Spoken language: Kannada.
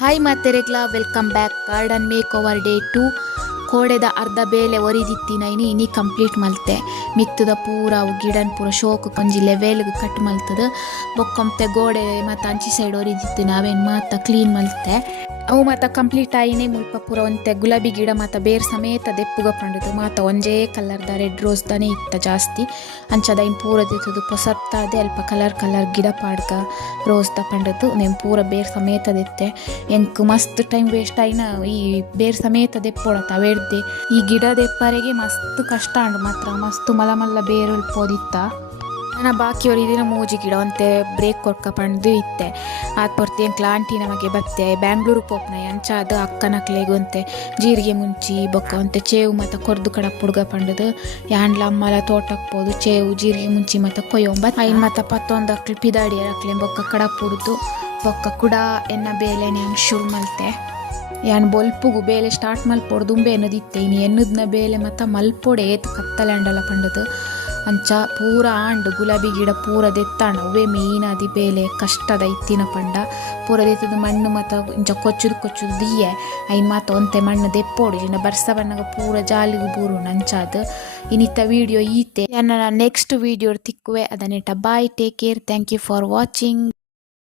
ಹಾಯ್ ಮಾತೆರೆಗ್ಲಾ welcome back garden make over day 2 ಕೋಡೆದ ಅರ್ಧ ಬೇಲೆ ಒರಿದಿತ್ತಿನೈನಿ ಇನಿ ಕಂಪ್ಲೀಟ್ ಮಲ್ತೆ ಮಿತ್ತದ ಪೂರ ಅವು ಗಿಡನ್ ಪೂರ ಶೋಕು ಒಂಜಿ ಲೆವೆಲ್ಗೆ ಕಟ್ ಮಲ್ತದ ಬೊಕ್ಕೊಂತೆ ಗೋಡೆ ಮತ್ತು ಅಂಚಿ ಸೈಡ್ ಒರಿದಿತ್ತಿನ ಅವೇನು ಮಾತ ಕ್ಲೀನ್ ಮಲ್ತೆ ಅವು ಮಾತ ಕಂಪ್ಲೀಟ್ ಆಯಿನೇ ಮುಲ್ಪ ಪೂರ ಒಂತೆ ಗುಲಾಬಿ ಗಿಡ ಮಾತ ಬೇರ್ ಸಮೇತ ದೆಪ್ಪುಗ ಪಂಡದು ಮಾತ ಒಂಜೇ ಕಲರ್ದ ರೆಡ್ ರೋಸ್ ದನೆ ಇತ್ತ ಜಾಸ್ತಿ ಅಂಚದ ಇನ್ ಪೂರ ದಿತ್ತದು ಪೊಸತ್ತಾದೆ ಅಲ್ಪ ಕಲರ್ ಗಿಡ ಪಾಡ್ಗ ರೋಸ್ ದ ಪಂಡದು ನೆನ್ ಪೂರ ಬೇರ್ ಸಮೇತ ದೆತ್ತೆ ಎಂಕ್ ಮಸ್ತ್ ಟೈಮ್ ವೇಸ್ಟ್ ಆಯ್ನ ಈ ಬೇರ್ ಸಮೇತ ದೆಪ್ಪೊಡತ ಅವೆಡ್ದೆ ಈ ಗಿಡ ದೆಪ್ಪರೆಗೆ ಮಸ್ತ್ ಕಷ್ಟ ಅಂಡು ಮಾತ್ರ ಮಸ್ತ್ ಮಲ್ಲ ಬೇರು ಪೋದಿತ್ತ ನನ್ನ ಬಾಕಿ ಒರಿದಿನ ಮೂಜಿ ಗಿಡ ಒಂತೆ ಬ್ರೇಕ್ ಕೊರ್ಕ ಪಂಡ್ದು ಇತ್ತೆ ಆತ್ ಪೊರ್ತಿ ಎಂಕ್ಲ ಆಂಟಿ ನಮಗೆ ಬತ್ತೆ ಬ್ಯಾಂಗ್ಳೂರು ಪೋಪ್ನ ಅಂಚಾದ ಅಕ್ಕನಕ್ಲೆಗ್ ಒಂತೆ ಜೀರಿಗೆ ಮುಂಚಿ ಬೊಕ್ಕ ಒಂತೆ ಚೇವು ಮತ್ತು ಕೊರ್ದು ಕಡ ಪುಡ್ಗ ಪಂಡದು ಯಾಂಡ್ಲ ಅಮ್ಮಲ ತೋಟಕ್ಕೆ ಪೋದು ಚೇವು ಜೀರಿಗೆ ಮುಂಚಿ ಮತ್ತು ಕೊಯ್ಯೊಂಬತ್ತು ಐನ್ ಮತ್ತು ಪತ್ತೊಂದು ಅಕ್ಲು ಪಿದಾಡಿ ಅಕ್ಲೆ ಬೊಕ್ಕ ಕಡ ಪುಡ್ದು ಬೊಕ್ಕ ಕುಡ ಎನ್ನ ಬೇಲೆ ನಂಗೆ ಶುರು ಮಲ್ತೆ ಯಾನ್ ಬೊಲ್ಪುಗು ಬೇಲೆ ಸ್ಟಾರ್ಟ್ ಮಲ್ಪೊಡ್ದು ಉಂಬೆ ಎನ್ನದಿತ್ತೆ ಇನ್ನು ಎನ್ನದ್ನ ಬೇಲೆ ಮತ್ತು ಮಲ್ಪೊಡೆ ಏತ್ ಕತ್ತಲ್ಯಾಂಡಲ ಪಂಡದು ಅಂಚ ಪೂರ ಆಂಡು ಗುಲಾಬಿ ಗಿಡ ಪೂರ ದೆತ್ತಾಂಡ ಅವೇ ಮೀನಾದಿ ಬೇಲೆ ಕಷ್ಟದ ಇತ್ತಿನ ಪಂಡ ಪೂರ ದೆತ್ತದ ಮಣ್ಣು ಮತ್ತು ಇಂಚ ಕೊಚ್ಚುದು ದಿಯೆ ಐನ್ ಮಾತ ಒಂತೆ ಮಣ್ಣು ದೆಪ್ಪೋಡು ಇನ್ನ ಬರ್ಸ ಬಣ್ಣಗ ಪೂರ ಜಾಲಿಗು ಬೂರು ಅಂಚಾದ ಇನ್ನಿತ್ತ ವಿಡಿಯೋ ಈತೆ ನನ್ನ ನೆಕ್ಸ್ಟ್ ವಿಡಿಯೋ ತಿಕ್ಕುವೆ ಅದನ್ನೆಟ bye take care thank you for watching.